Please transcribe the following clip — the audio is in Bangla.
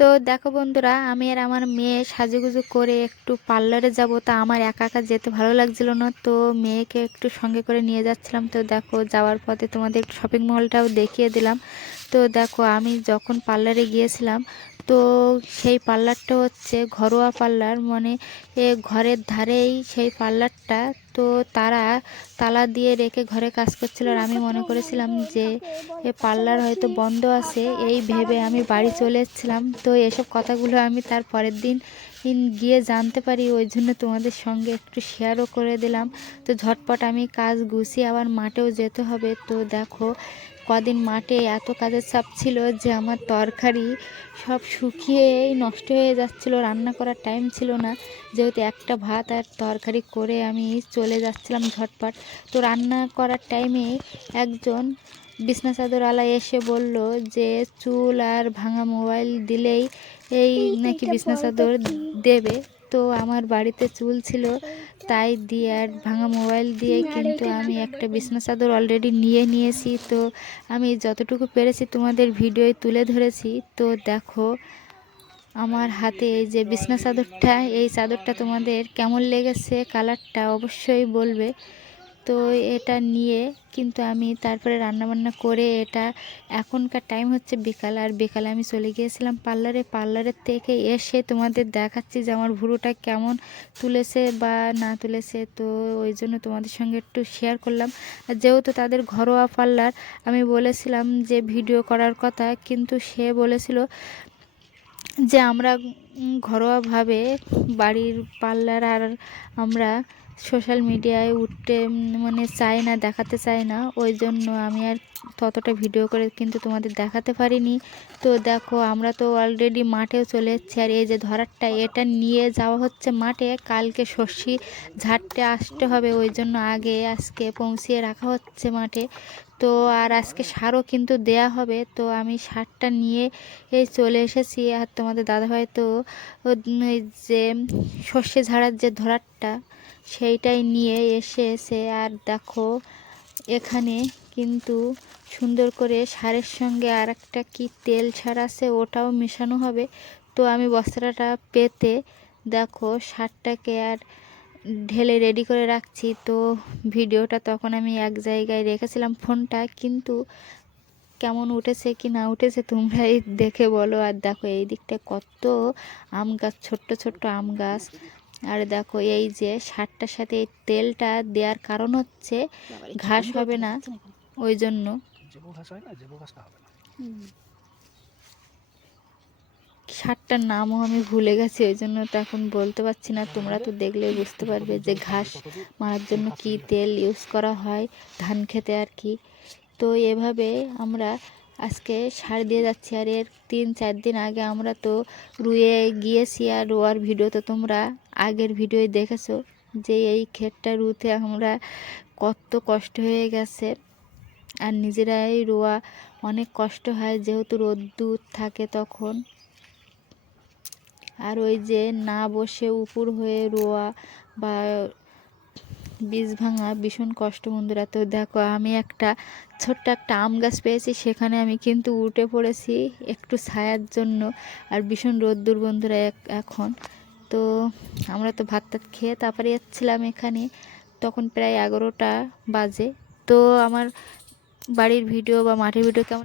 তো দেখো বন্ধুরা, আমি আর আমার মেয়ে সাজুগুজু করে একটু পার্লারে যাব। তা আমার একা একা যেতে ভালো লাগছিল না, তো মেয়েকে একটু সঙ্গে করে নিয়ে যাচ্ছিলাম। তো দেখো, যাওয়ার পথে তোমাদের একটু শপিং মলটাও দেখিয়ে দিলাম। তো দেখো, আমি যখন পার্লারে গিয়েছিলাম, তো সেই পার্লারটা হচ্ছে ঘরোয়া পার্লার, মানে ঘরের ধারেই সেই পার্লারটা। তো তারা তালা দিয়ে রেখে ঘরে কাজ করছিল, আর আমি মনে করেছিলাম যে পার্লার হয়তো বন্ধ আছে, এই ভেবে আমি বাড়ি চলে এসেছিলাম। তো এসব কথাগুলো আমি তার পরের দিন গিয়ে জানতে পারি, ওই জন্য তোমাদের সঙ্গে একটু শেয়ারও করে দিলাম। তো ঝটপট আমি কাজ গুছিয়ে আবার মাঠেও যেতে হবে। তো দেখো, কদিন মাঠে এত কাজের চাপ ছিল যে আমার তরকারি সব শুকিয়েই নষ্ট হয়ে যাচ্ছিল, রান্না করার টাইম ছিল না, যেহেতু একটা ভাত আর তরকারি করে আমি চলে যাচ্ছিলাম ঝটপট। তো রান্না করার টাইমে একজন বিছনা চাদরওয়ালা এসে বলল যে চুল আর ভাঙা মোবাইল দিলেই এই নাকি বিছনা চাদর দেবে। তো আমার বাড়িতে চুল ছিল, তাই দিয়ে আর ভাঙা মোবাইল দিয়ে কিন্তু আমি একটা বিছনা চাদর অলরেডি নিয়ে নিয়েছি। তো আমি যতটুকু পেরেছি তোমাদের ভিডিওয় তুলে ধরেছি। তো দেখো, আমার হাতে এই যে বিছনা চাদরটা, এই চাদরটা তোমাদের কেমন লেগেছে, কালারটা অবশ্যই বলবে। তো এটা নিয়ে কিন্তু আমি তারপরে রান্নাবান্না করে, এটা এখনকার টাইম হচ্ছে বিকাল, আর বিকালে আমি চলে গিয়েছিলাম পার্লারের থেকে এসে তোমাদের দেখাচ্ছি যে আমার ভুরুটা কেমন তুলেছে বা না তুলেছে। তো ওই জন্য তোমাদের সঙ্গে একটু শেয়ার করলাম। আর যেহেতু তাদের ঘরোয়া পার্লার, আমি বলেছিলাম যে ভিডিও করার কথা, কিন্তু সে বলেছিল যে আমরা ঘরোয়াভাবে বাড়ির পার্লার, আর আমরা সোশ্যাল মিডিয়ায় উঠতে মানে চাই না, দেখাতে চাই না, ওই জন্য আমি আর ততটা ভিডিও করে কিন্তু তোমাদের দেখাতে পারিনি। তো দেখো, আমরা তো অলরেডি মাঠেও চলে এসেছি, আর এই যে ধরারটা, এটা নিয়ে যাওয়া হচ্ছে মাঠে, কালকে সর্ষে ঝাড়তে আসতে হবে, ওই জন্য আগে আজকে পৌঁছিয়ে রাখা হচ্ছে মাঠে। তো আর আজকে সারও কিন্তু দেয়া হবে। তো আমি সারটা নিয়ে এই চলে এসেছি, আর তোমাদের দাদাভাই তো ওই যে সর্ষে ঝাড়ার যে ধরারটা, সেইটাই নিয়ে এসে আর দেখো, এখানে কিন্তু সুন্দর করে সারের সঙ্গে আর একটা কি তেল ছাড়া আছে, ওটাও মেশানো হবে। তো আমি বস্তাটা পেতে দেখো সারটাকে আর ঢেলে রেডি করে রাখছি। তো ভিডিওটা তখন আমি এক জায়গায় রেখেছিলাম ফোনটা, কিন্তু কেমন উঠেছে কি না উঠেছে তোমরাই দেখে বলো। আর দেখো, এই দিকটা কত আম গাছ, ছোট্ট ছোট্ট আম গাছ। আর দেখো, এই যে সারটার সাথে এই তেলটা দেওয়ার কারণ হচ্ছে ঘাস হবে না, ওই জন্য। সারটার নামও আমি ভুলে গেছি, ওই জন্য তো এখন বলতে পারছি না। তোমরা তো দেখলে বুঝতে পারবে যে ঘাস মারার জন্য কি তেল ইউজ করা হয় ধান খেতে আর কি। তো এভাবে আমরা আজকে সার দিয়ে যাচ্ছি। আর এর 3-4 দিন আগে আমরা তো রুয়ে গিয়েছি, আর রোয়ার ভিডিও তো তোমরা আগের ভিডিওয় দেখেছো যে এই ক্ষেতটা রুতে আমরা কত কষ্ট হয়ে গেছে। আর নিজেরাই রোয়া অনেক কষ্ট হয়, যেহেতু রোদ্দুর থাকে তখন। আর ওই যে না বসে উপর হয়ে রোয়া বা বীজ ভাঙা ভীষণ কষ্ট বন্ধুরা। তো দেখো, আমি একটা ছোট্ট একটা আম গাছ পেয়েছি, সেখানে আমি কিন্তু উঠে পড়েছি একটু ছায়ার জন্য। আর ভীষণ রোদ্দুর বন্ধুরা এখন। তো আমরা তো ভাত টাত খেয়ে তারপরে যাচ্ছিলাম এখানে, তখন প্রায় 11টা বাজে। তো আমার বাড়ির ভিডিও বা মাঠের ভিডিও কেমন